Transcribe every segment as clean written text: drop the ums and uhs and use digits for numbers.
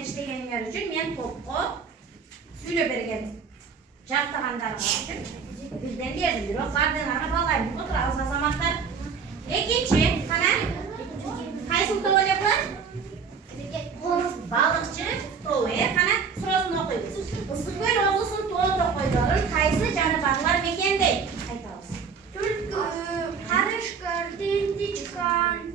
менен иштегениңер үчүн мен топко сүйлөп берген жактагандарыңар үчүн бирден бердим. Бирок баардыгыңарга баалайм. Отурабыз азаматтар. Экинчи, кана кайсыл топ эле булар? Балыкчы тобу. Кана суроосун окуйбуз. Ысык көл облусунун тоо токойдорун кайсы жаныбарлар мекендейт? Айтабыз. Түлкү, карышкыр, тичкан,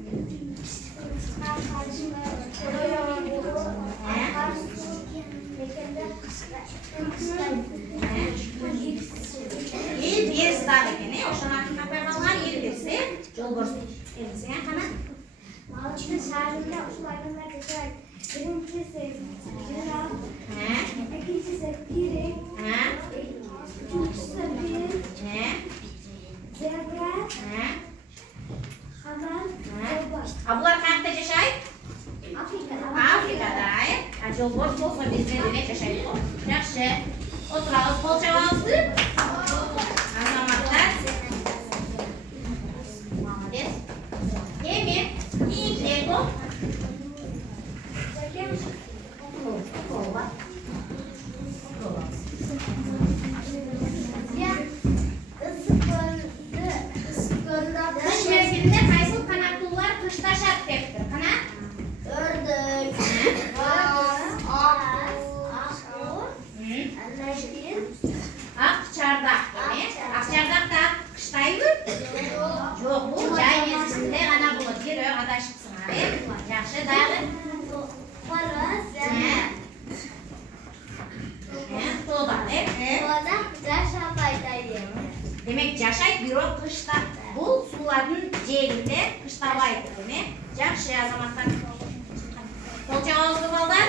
эл берс дагы экен, ошону капай калган эл берсе, жолборс берсе, кана? Балычкы шаарында ушул айылдар жашайт. Биринчиси жырак, экинчиси пирек, үчүнчүсү бир, зебра, хамам, жолборс. Булар каякта жашайт? Африкада. Жолборс болсо бизден эле жашайт го. Жакшы. Отурабыз, кол чабабызбы? Азаматтар. Молодец. Эми кийинки топ. Кыш мезгилинде кайсыл канаттуулар кышташат дептир? Кана? Ördek, Ак чардак. Ак чардак да кыштайбы? Жок, бул жай мезгилинде гана болот. Бирөө адашыпсыңар, Жакшы, дагы. Тоба, Демек жашайт, бирок кышта. Бул суулардын жээлинде кыштабайт, Жакшы, азаматтар. Кол чабабызбы балдар?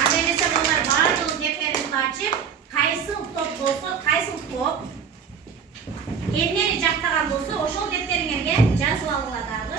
Анда эмесе балдар баардыгы кептерибизди ачып, кайсыл топ болсо, кайсыл топ эмнени жактаган болсо, ошол кептериңерге жазып алгыла дагы.